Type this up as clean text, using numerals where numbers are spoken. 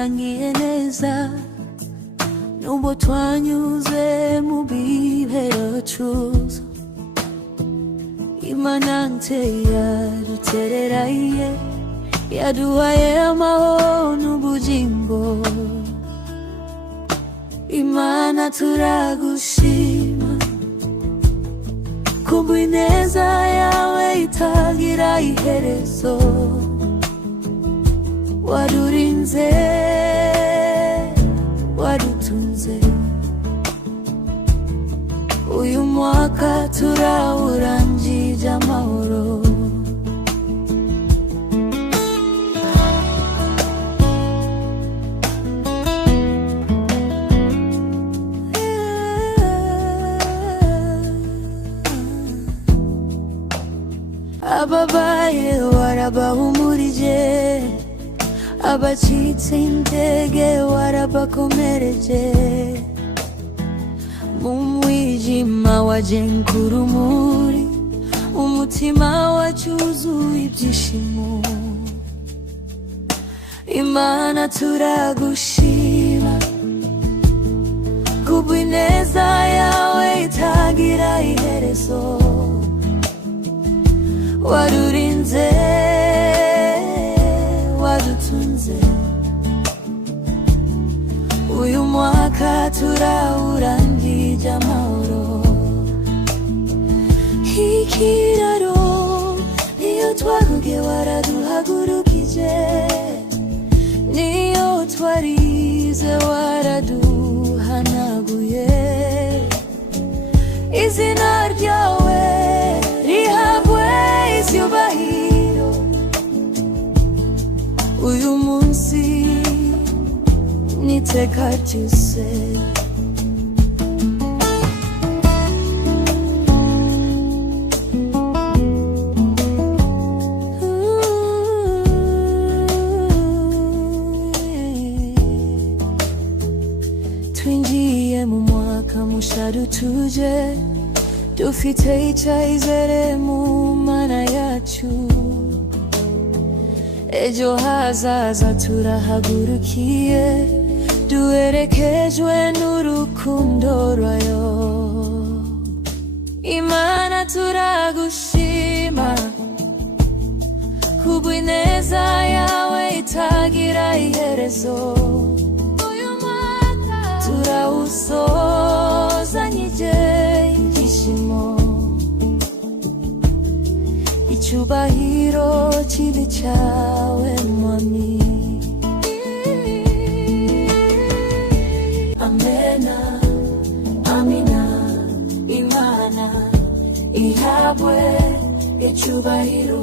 warangiye neza nubwo twanyuze mu bihe bicuza Imana yadutereraye yaduhaye amahoro n'ubugingo Imana turagushima kubw'ineza yawe itagira iherezo wadurinze wadutunze uyu mwaka turawurangije amahoro ababaye warabahumurije abacitse intege warabakomereje mu mwijima wajenga urumuri umutima wacu wuzuye ibyishimo Imana turagushima kubw'ineza yawe itagira iherezo wadurinze wadutunze uyu mwaka turawurangije amahoro ikiraro niyo twaguge waraduhagurukije niyo twarize waraduhanaguye izina ryawe rihabwe icyubahiro uyu munsi n'iteka ryose twinjiye mu mwaka mushya dutuje dufite icyizere mu Mana yacu ejo hazaza turahagurukiye duherekejwe n'urukundo rwayo Imana turagushima kubw'ineza yawe itagira iherezo uyu mwaka turawusozanyije ibyishimo icyubahiro kibe cyawe mwami amena amina Imana ihabwe icyubahiro